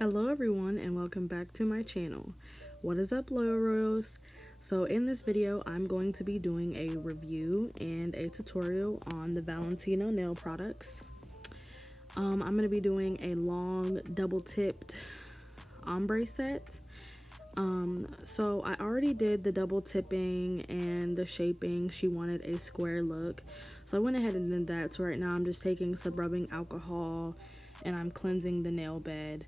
Hello everyone and welcome back to my channel. What is up, Loyal Royals? So in this video I'm going to be doing a review and a tutorial on the Valentino nail products. I'm going to be doing a long double tipped ombre set. So I already did the double tipping and the shaping. She wanted a square look, so I went ahead and did that. So right now I'm just taking some rubbing alcohol and I'm cleansing the nail bed.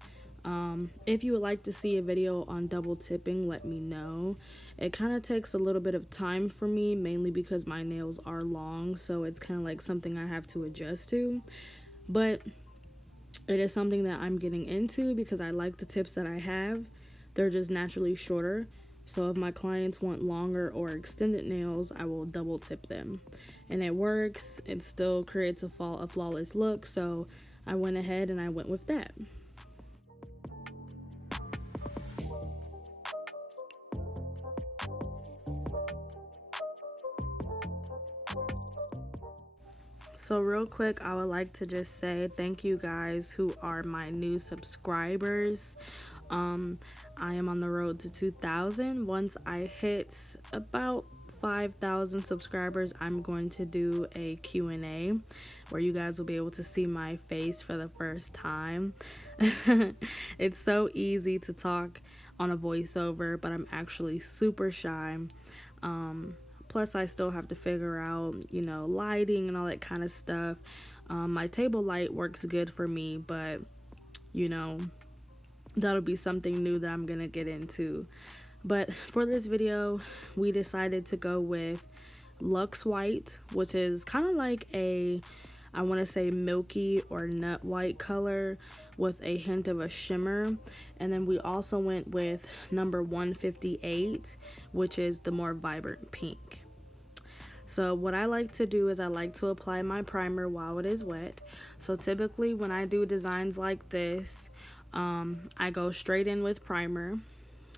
If you would like to see a video on double tipping, let me know. It kind of takes a little bit of time for me, mainly because my nails are long, so it's kind of like something I have to adjust to, but it is something that I'm getting into because I like the tips that I have. They're just naturally shorter, so if my clients want longer or extended nails, I will double tip them, and it works. It still creates a flawless look, so I went ahead and I went with that. So real quick, I would like to just say thank you guys who are my new subscribers. I am on the road to 2,000. Once I hit about 5,000 subscribers, I'm going to do a Q&A where you guys will be able to see my face for the first time. It's so easy to talk on a voiceover, but I'm actually super shy. Plus I still have to figure out, lighting and all that kind of stuff. My table light works good for me, but that'll be something new that I'm gonna get into. But for this video, we decided to go with Luxe White, which is kind of like I want to say milky or nut white color with a hint of a shimmer. And then we also went with number 158, which is the more vibrant pink. So what I like to do is I like to apply my primer while it is wet. So typically when I do designs like this, I go straight in with primer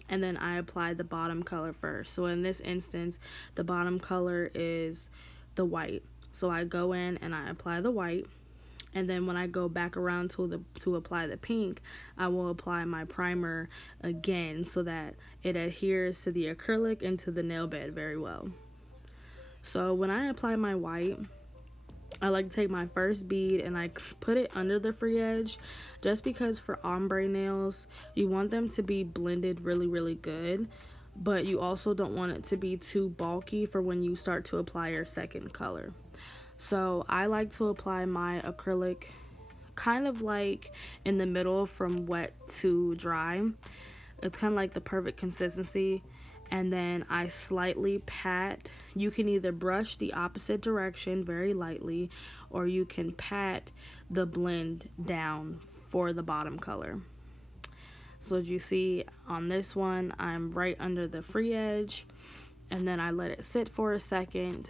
and then I apply the bottom color first. So in this instance, the bottom color is the white. So I go in and I apply the white, and then when I go back around to apply the pink, I will apply my primer again so that it adheres to the acrylic and to the nail bed very well. So when I apply my white, I like to take my first bead and I put it under the free edge, just because for ombre nails, you want them to be blended really good, but you also don't want it to be too bulky for when you start to apply your second color. So I like to apply my acrylic kind of like in the middle from wet to dry. It's kind of like the perfect consistency. And then I slightly pat. You can either brush the opposite direction very lightly, or you can pat the blend down for the bottom color. So as you see on this one, I'm right under the free edge, and then I let it sit for a second.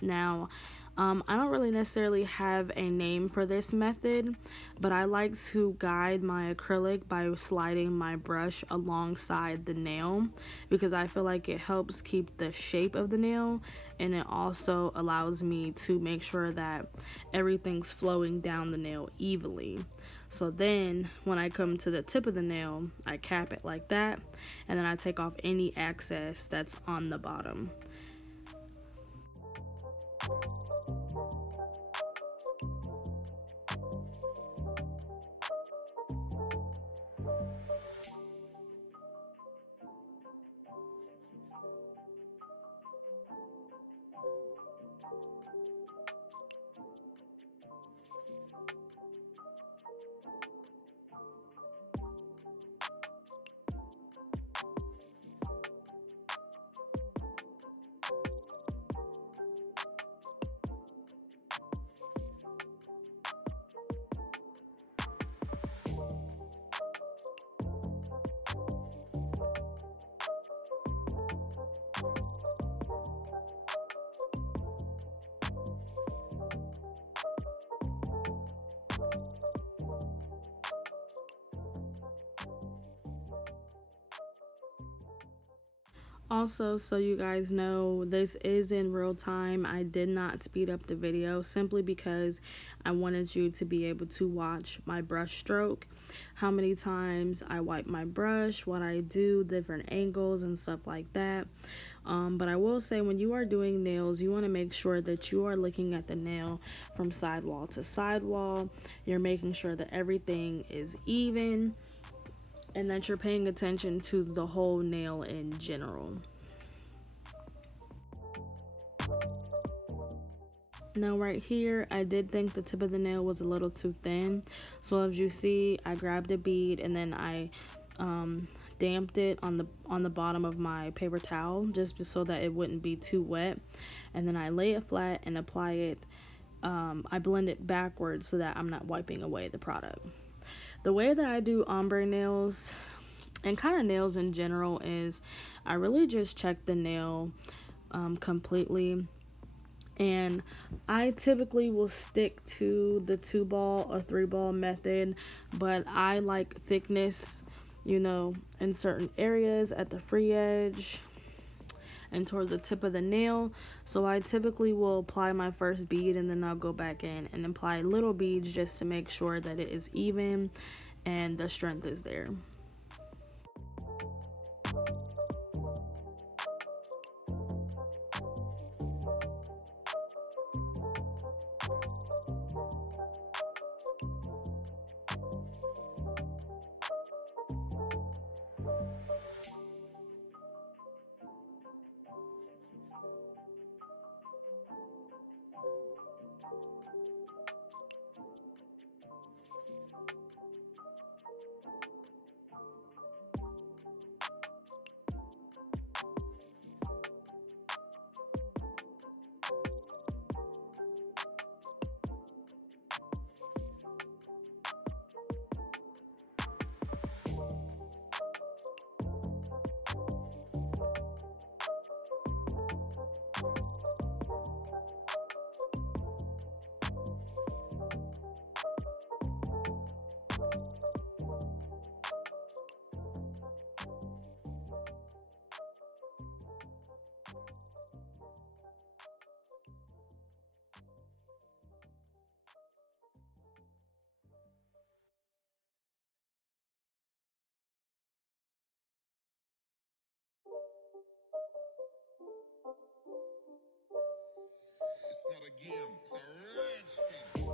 Now, I don't really necessarily have a name for this method, but I like to guide my acrylic by sliding my brush alongside the nail, because I feel like it helps keep the shape of the nail, and it also allows me to make sure that everything's flowing down the nail evenly. So then when I come to the tip of the nail, I cap it like that, and then I take off any excess that's on the bottom. Also, so you guys know, this is in real time. I did not speed up the video simply because I wanted you to be able to watch my brush stroke how many times I wipe my brush, what I do, different angles and stuff like that. But I will say, when you are doing nails, you want to make sure that you are looking at the nail from sidewall to sidewall. You're making sure that everything is even and that you're paying attention to the whole nail in general. Now right here, I did think the tip of the nail was a little too thin. So as you see, I grabbed a bead and then I damped it on the bottom of my paper towel, just so that it wouldn't be too wet. And then I lay it flat and apply it. I blend it backwards so that I'm not wiping away the product. The way that I do ombre nails and kind of nails in general is I really just check the nail completely, and I typically will stick to the 2-ball or 3-ball method, but I like thickness, in certain areas at the free edge and towards the tip of the nail. So I typically will apply my first bead and then I'll go back in and apply little beads just to make sure that it is even and the strength is there. It's not a game, it's a rich thing.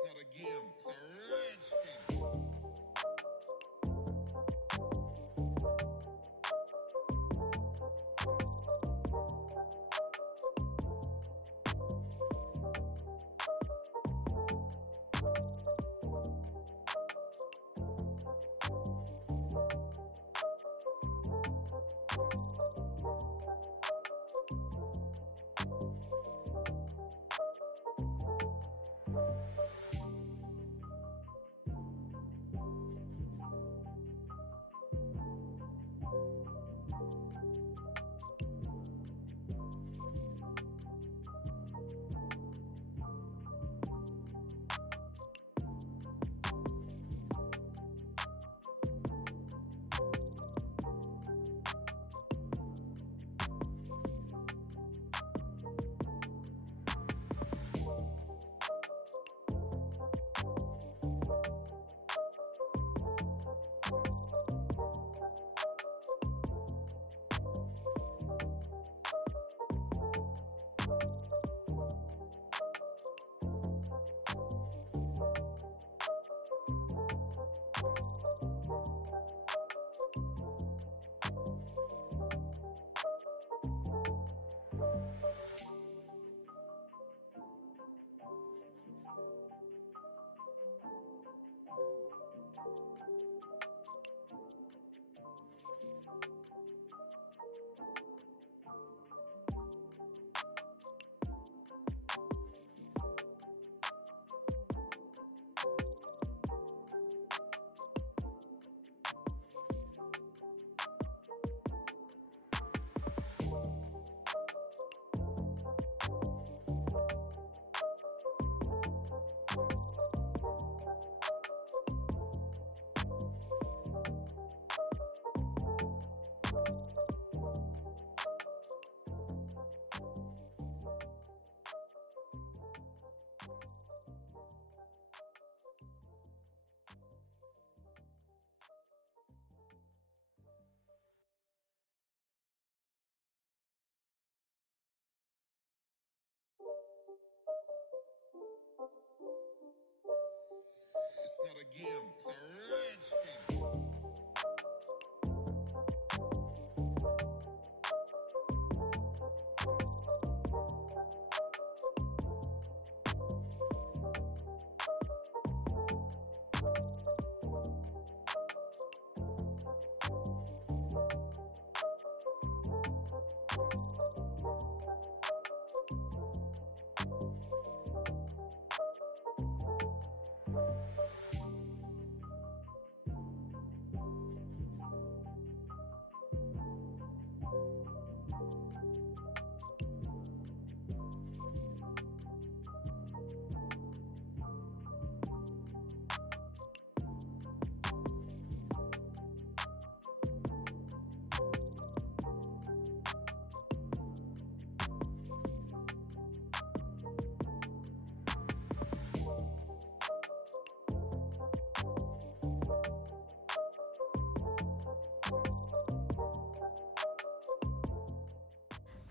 It's not a game, it's a rich thing. It's not a game, it's a rich thing.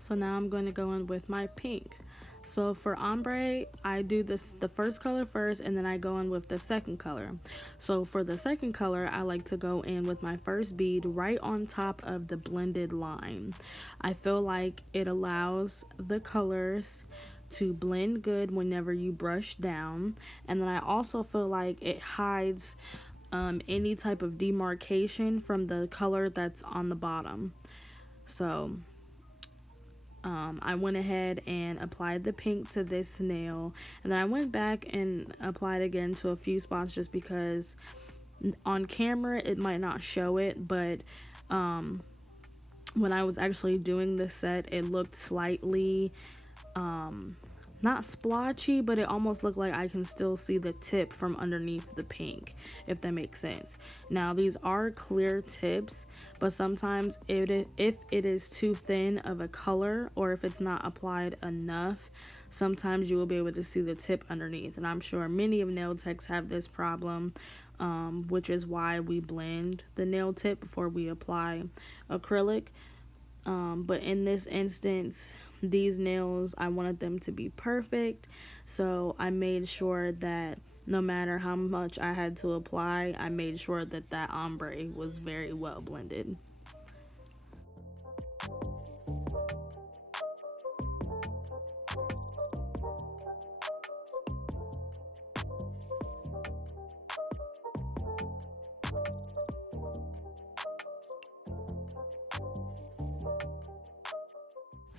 So now I'm going to go in with my pink. So for ombre, I do the first color first and then I go in with the second color. So for the second color, I like to go in with my first bead right on top of the blended line. I feel like it allows the colors to blend good whenever you brush down, and then I also feel like it hides any type of demarcation from the color that's on the bottom. So I went ahead and applied the pink to this nail, and then I went back and applied again to a few spots just because on camera it might not show it, but when I was actually doing the set, it looked slightly not splotchy, but it almost looked like I can still see the tip from underneath the pink, if that makes sense. Now these are clear tips, but sometimes if it is too thin of a color, or if it's not applied enough, sometimes you will be able to see the tip underneath, and I'm sure many of nail techs have this problem, which is why we blend the nail tip before we apply acrylic. But in this instance, these nails, I wanted them to be perfect, so I made sure that No matter how much I had to apply, I made sure that that ombre was very well blended.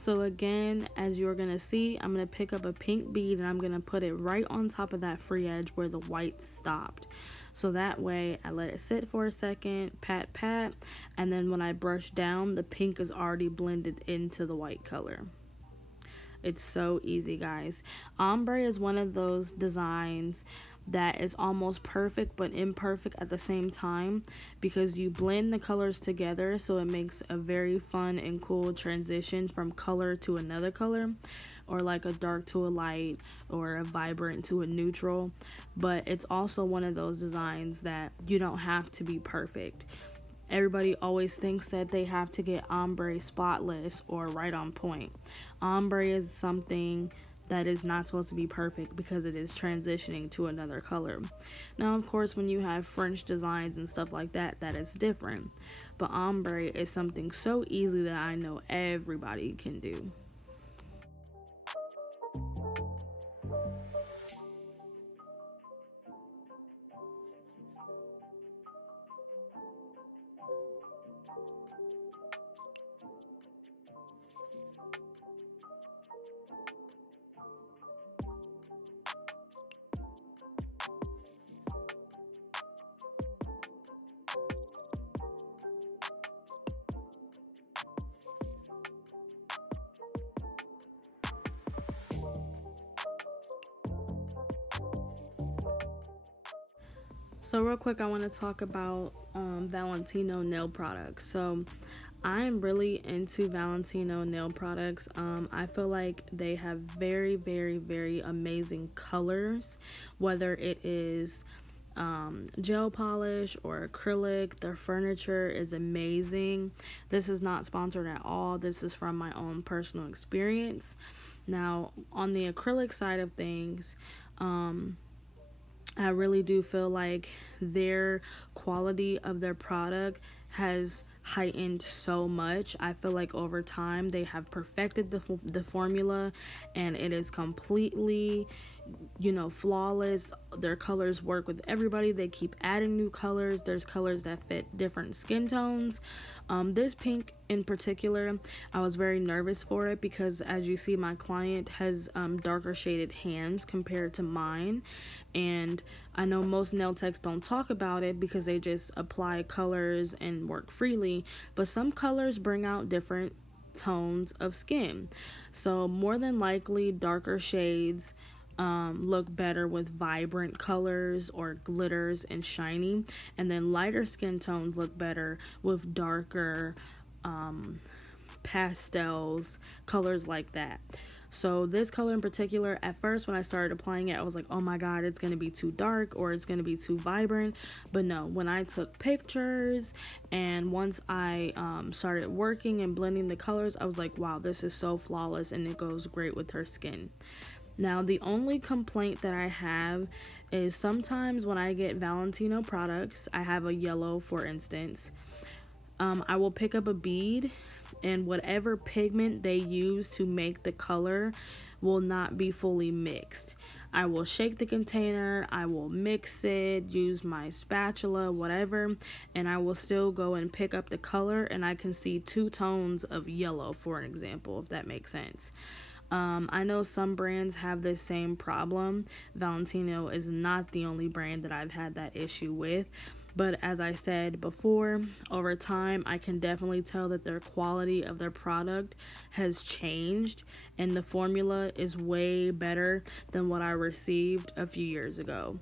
So again, as you're gonna see, I'm gonna pick up a pink bead and I'm gonna put it right on top of that free edge where the white stopped. So that way I let it sit for a second, pat pat, and then when I brush down, the pink is already blended into the white color. It's so easy, guys. Ombre is one of those designs that is almost perfect but imperfect at the same time, because you blend the colors together, so it makes a very fun and cool transition from color to another color, or like a dark to a light or a vibrant to a neutral. But it's also one of those designs that you don't have to be perfect. Everybody always thinks that they have to get ombre spotless or right on point. Ombre is something that is not supposed to be perfect because it is transitioning to another color. Now, of course, when you have French designs and stuff like that, that is different. But ombre is something so easy that I know everybody can do. So real quick, I want to talk about Valentino nail products. So I'm really into Valentino nail products. I feel like they have very, very, very amazing colors, whether it is gel polish or acrylic. Their furniture is amazing. This is not sponsored at all. This is from my own personal experience. Now, on the acrylic side of things, I really do feel like their quality of their product has heightened so much. I feel like over time they have perfected the formula, and it is completely, flawless. Their colors work with everybody. They keep adding new colors. There's colors that fit different skin tones. This pink in particular, I was very nervous for it because, as you see, my client has darker shaded hands compared to mine. And I know most nail techs don't talk about it because they just apply colors and work freely, but some colors bring out different tones of skin. So more than likely, darker shades look better with vibrant colors or glitters and shiny, and then lighter skin tones look better with darker pastels, colors like that. So this color in particular, at first when I started applying it, I was like, oh my god, it's going to be too dark or it's going to be too vibrant. But no, when I took pictures and once I started working and blending the colors, I was like, wow, this is so flawless and it goes great with her skin. Now, the only complaint that I have is sometimes when I get Valentino products, I have a yellow, for instance, I will pick up a bead, and whatever pigment they use to make the color will not be fully mixed. I will shake the container, I will mix it, use my spatula, whatever, and I will still go and pick up the color, and I can see two tones of yellow, for an example, if that makes sense. I know some brands have this same problem. Valentino is not the only brand that I've had that issue with. But as I said before, over time, I can definitely tell that their quality of their product has changed, and the formula is way better than what I received a few years ago.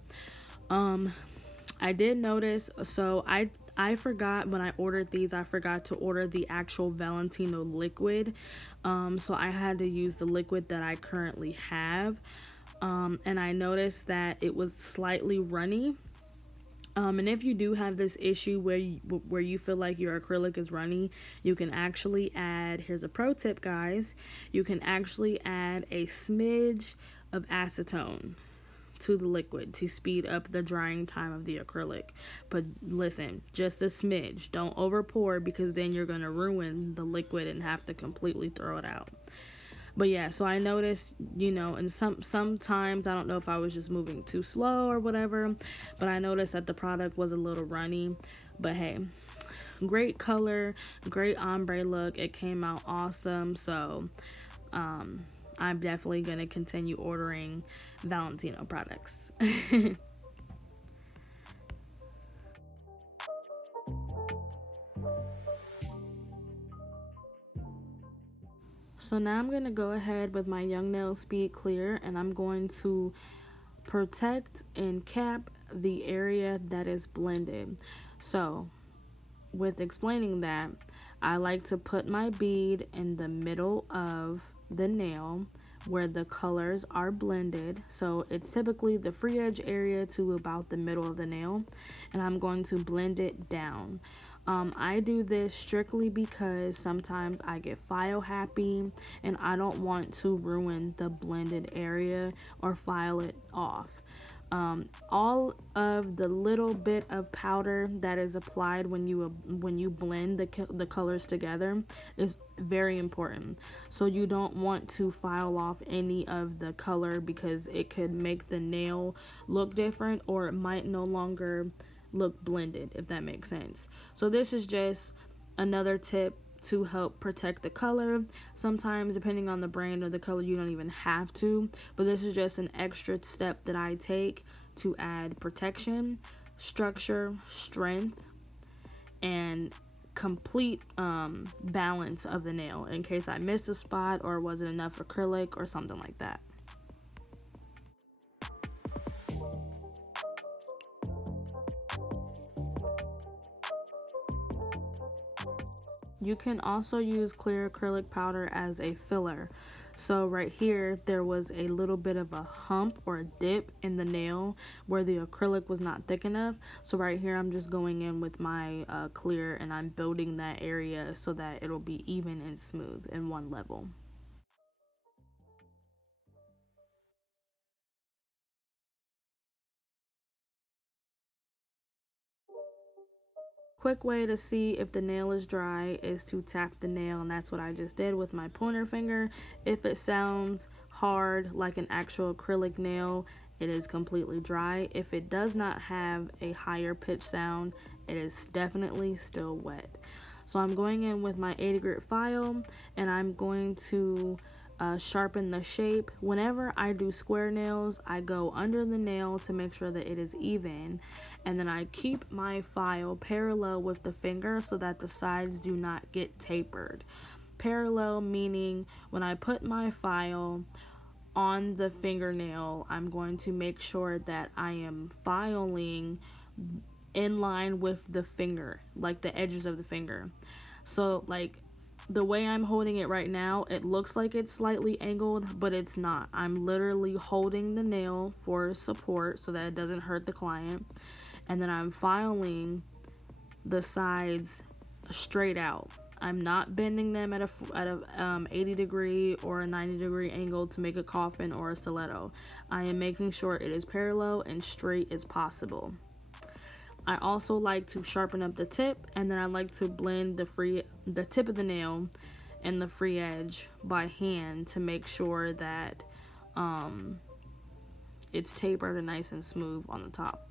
I did notice, so I forgot when I ordered these, I forgot to order the actual Valentino liquid. So I had to use the liquid that I currently have. And I noticed that it was slightly runny. And if you do have this issue where you feel like your acrylic is runny, you can actually add, here's a pro tip, guys, you can actually add a smidge of acetone. to the liquid to speed up the drying time of the acrylic. But listen, just a smidge. Don't over pour, because then you're going to ruin the liquid and have to completely throw it out. But yeah, so I noticed, and sometimes I don't know if I was just moving too slow or whatever, but I noticed that the product was a little runny. But hey, great color, great ombre look. It came out awesome. So I'm definitely going to continue ordering Valentino products. So now I'm going to go ahead with my Young Nail Speed Clear, and I'm going to protect and cap the area that is blended. So with explaining that, I like to put my bead in the middle of the nail where the colors are blended. So it's typically the free edge area to about the middle of the nail, and I'm going to blend it down. I do this strictly because sometimes I get file happy and I don't want to ruin the blended area or file it off. All of the little bit of powder that is applied when you blend the colors together is very important. So you don't want to file off any of the color, because it could make the nail look different, or it might no longer look blended, if that makes sense. So this is just another tip to help protect the color. Sometimes, depending on the brand or the color, you don't even have to, but this is just an extra step that I take to add protection, structure, strength, and complete balance of the nail in case I missed a spot or wasn't enough acrylic or something like that. You can also use clear acrylic powder as a filler. So right here, there was a little bit of a hump or a dip in the nail where the acrylic was not thick enough. So right here, I'm just going in with my clear, and I'm building that area so that it'll be even and smooth in one level. Quick way to see if the nail is dry is to tap the nail, and that's what I just did with my pointer finger. If it sounds hard like an actual acrylic nail, it is completely dry. If it does not have a higher pitch sound, it is definitely still wet. So I'm going in with my 80 grit file, and I'm going to sharpen the shape. Whenever I do square nails, I go under the nail to make sure that it is even, and then I keep my file parallel with the finger so that the sides do not get tapered. Parallel meaning when I put my file on the fingernail, I'm going to make sure that I am filing in line with the finger, like the edges of the finger. So like the way I'm holding it right now, it looks like it's slightly angled, but it's not. I'm literally holding the nail for support so that it doesn't hurt the client, and then I'm filing the sides straight out. I'm not bending them at a 80 degree or a 90 degree angle to make a coffin or a stiletto. I am making sure it is parallel and straight as possible. I also like to sharpen up the tip, and then I like to blend the tip of the nail and the free edge by hand to make sure that it's tapered and nice and smooth on the top.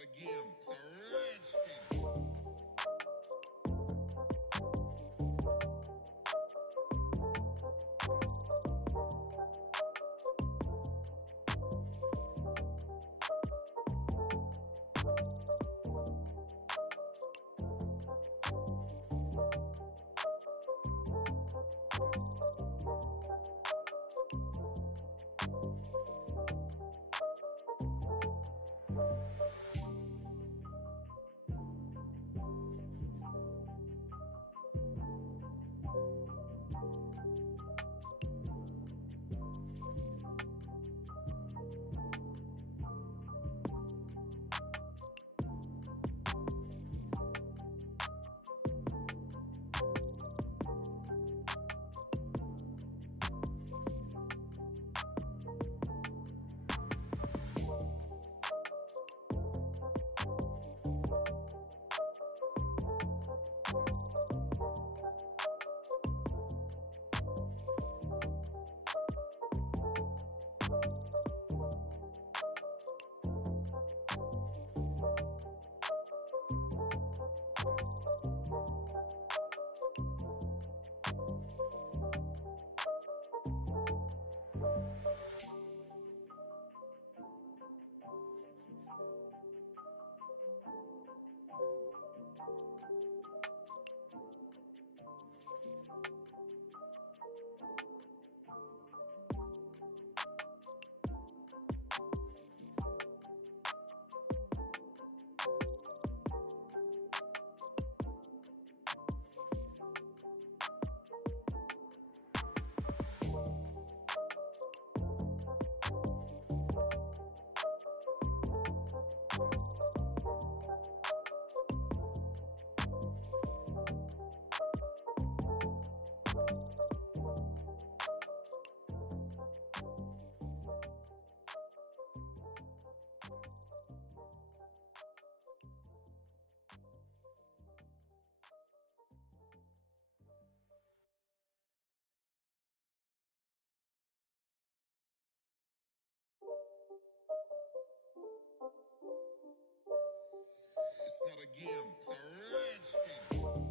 not a game, it's a rich thing. It's not a game, it's a rich thing.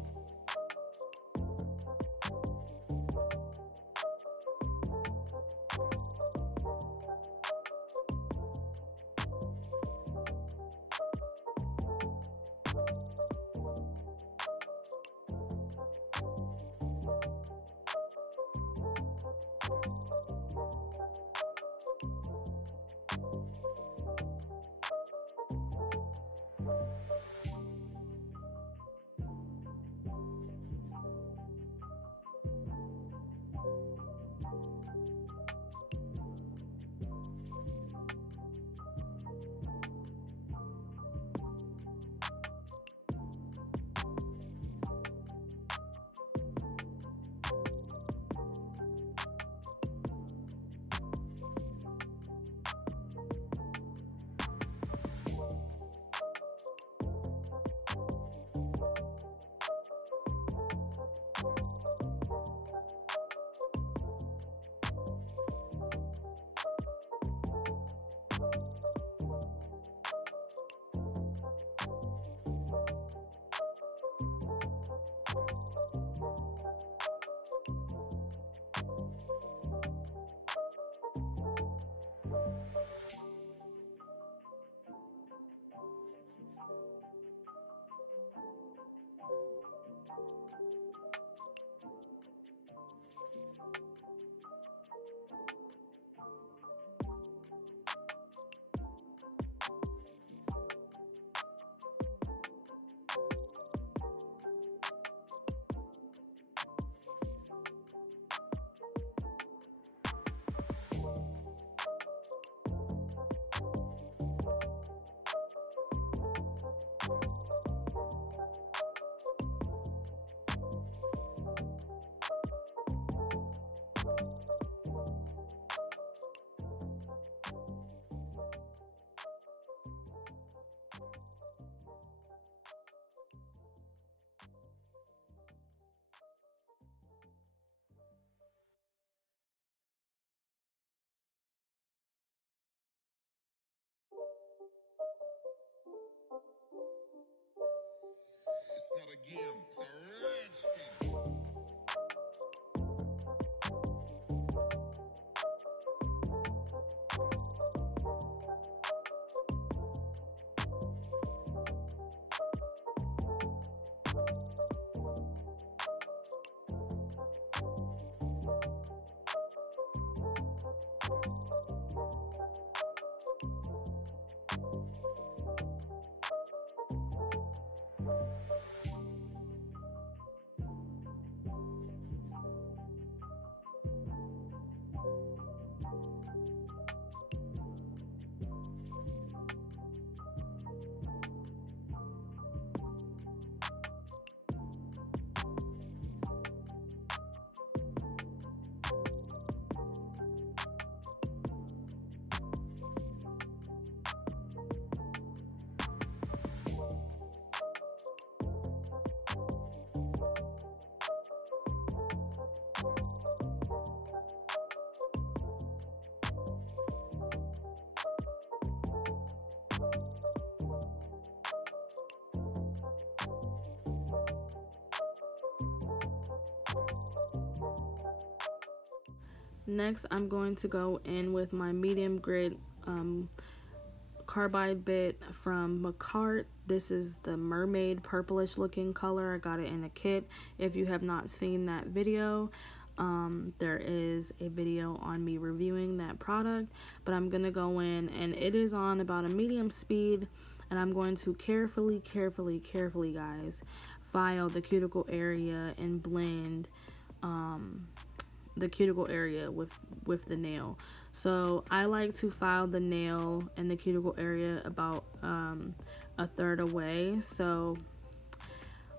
It's not a game, it's a rich thing. Next, I'm going to go in with my medium grit carbide bit from McCart. This is the mermaid purplish looking color. I got it in a kit. If you have not seen that video, there is a video on me reviewing that product, but I'm gonna go in and it is on about a medium speed, and I'm going to carefully guys file the cuticle area and blend the cuticle area with the nail. So I like to file the nail and the cuticle area about a third away. So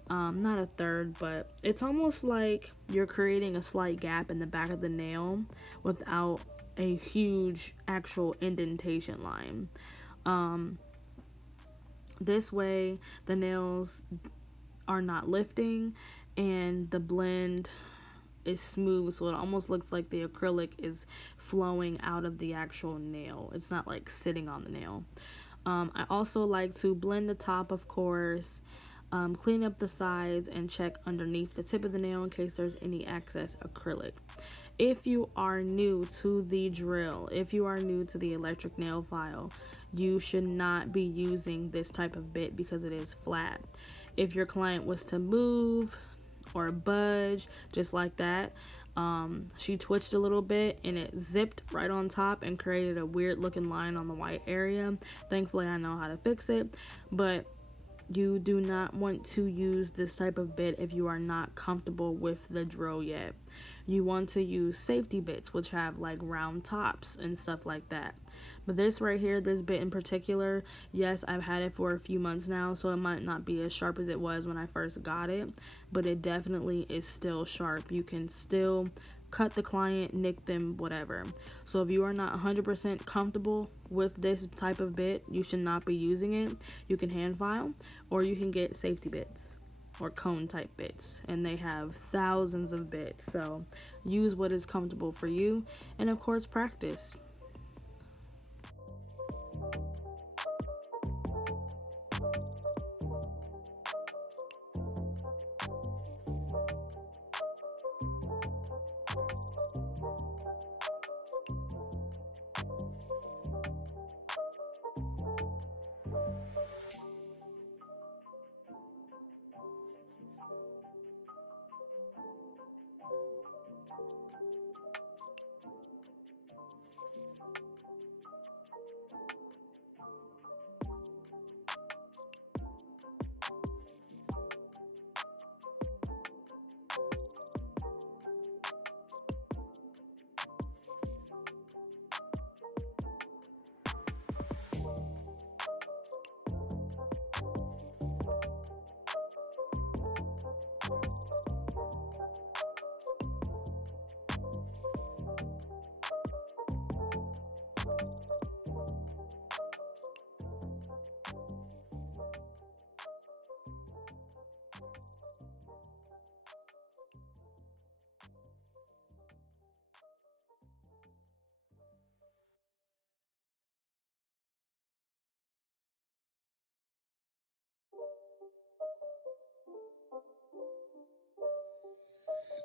not a third, but it's almost like you're creating a slight gap in the back of the nail without a huge actual indentation line. This way the nails are not lifting and the blend is smooth, so it almost looks like the acrylic is flowing out of the actual nail. It's not like sitting on the nail. I also like to blend the top, of course, clean up the sides, and check underneath the tip of the nail in case there's any excess acrylic. If you are new to the drill, if you are new to the electric nail file, you should not be using this type of bit because it is flat. If your client was to move or budge just like that, she twitched a little bit and it zipped right on top and created a weird looking line on the white area. Thankfully I know how to fix it, but you do not want to use this type of bit if you are not comfortable with the drill yet. You want to use safety bits, which have like round tops and stuff like that. But this right here, this bit in particular, yes, I've had it for a few months now, so it might not be as sharp as it was when I first got it, but it definitely is still sharp. You can still cut the client, nick them, whatever. So if you are not 100% comfortable with this type of bit, you should not be using it. You can hand file, or you can get safety bits or cone type bits, and they have thousands of bits. So use what is comfortable for you, and of course practice.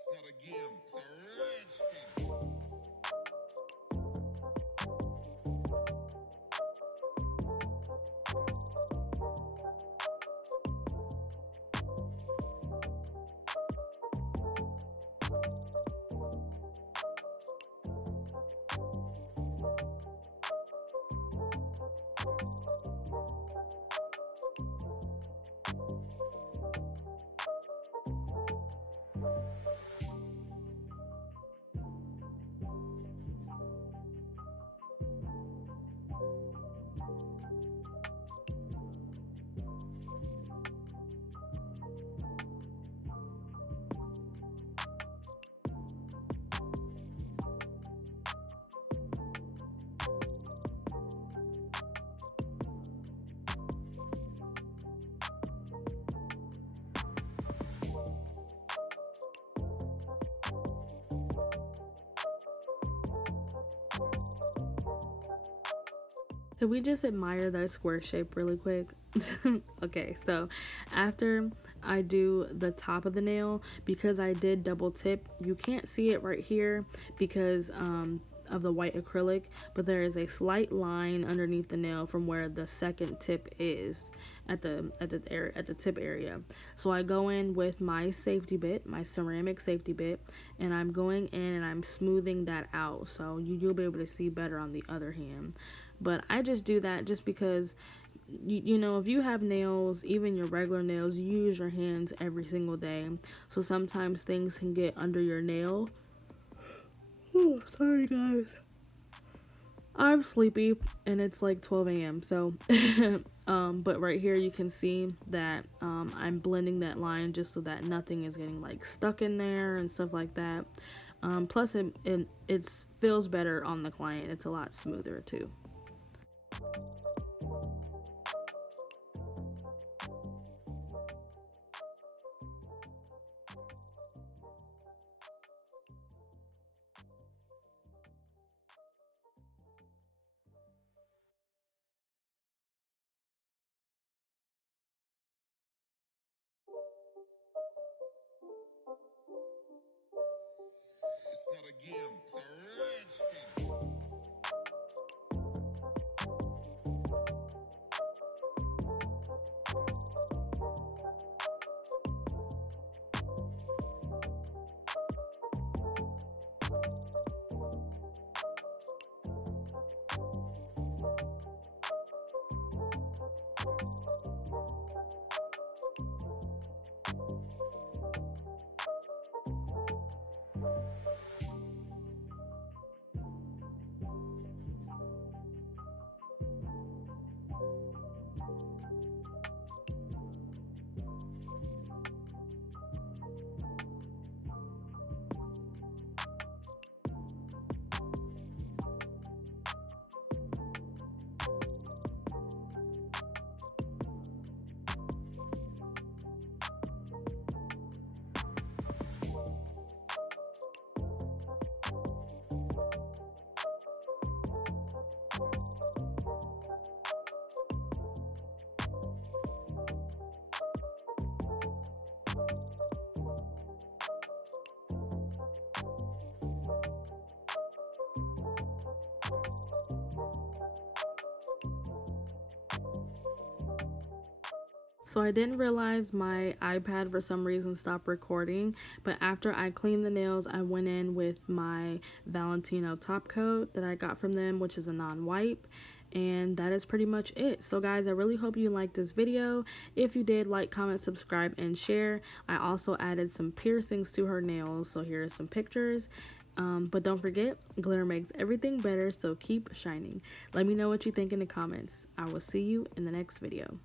It's not a game, it's a rich thing. Can we just admire that square shape really quick? Okay, so after I do the top of the nail, because I did double tip, you can't see it right here because of the white acrylic, but there is a slight line underneath the nail from where the second tip is at the tip area. So I go in with my safety bit, my ceramic safety bit, and I'm going in and I'm smoothing that out, so you'll be able to see better on the other hand. But I just do that just because you know, if you have nails, even your regular nails, you use your hands every single day, so sometimes things can get under your nail. Oh, sorry guys, I'm sleepy and it's like 12 a.m. So but right here you can see that I'm blending that line just so that nothing is getting like stuck in there and stuff like that. Plus it feels better on the client. It's a lot smoother too. It's not a game, it's a rich thing. So I didn't realize my iPad for some reason stopped recording, but after I cleaned the nails, I went in with my Valentino top coat that I got from them, which is a non-wipe, and that is pretty much it. So guys, I really hope you liked this video. If you did, like, comment, subscribe, and share. I also added some piercings to her nails, so here are some pictures. But don't forget, glitter makes everything better, so keep shining. Let me know what you think in the comments. I will see you in the next video.